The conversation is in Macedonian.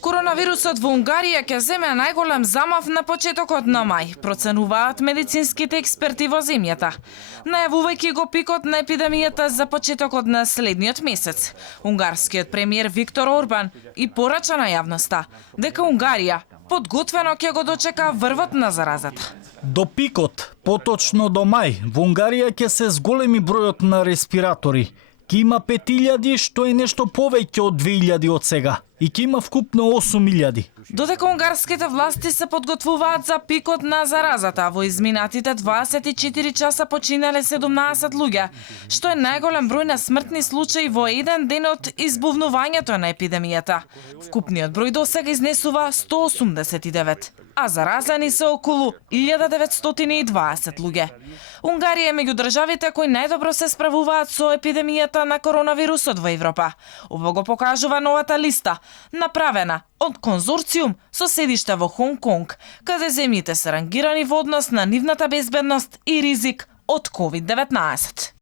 Коронавирусот во Унгарија ќе земе најголем замав на почетокот на мај, проценуваат медицинските експерти во земјата. Најавувајќи го пикот на епидемијата за почетокот на следниот месец, унгарскиот премиер Виктор Орбан и порача на јавноста дека Унгарија подготвено ќе го дочека врвот на заразата. До пикот, поточно до мај, во Унгарија ќе се зголеми бројот на респиратори. Ке има 5000, што е нешто повеќе од 2000 од сега. И ке има вкупно 8000. Додека унгарските власти се подготвуваат за пикот на заразата, во изминатите 24 часа починале 17 луѓе, што е најголем број на смртни случаи во еден ден од избувнувањето на епидемијата. Вкупниот број досега изнесува 189, а заразени се околу 1920 луѓе. Унгарија е меѓу државите кои најдобро се справуваат со епидемијата на коронавирусот во Европа. Ова го покажува новата листа, направена од конзорциум со седиште во Хонг Конг, каде земјите се рангирани во однос на нивната безбедност и ризик од COVID-19.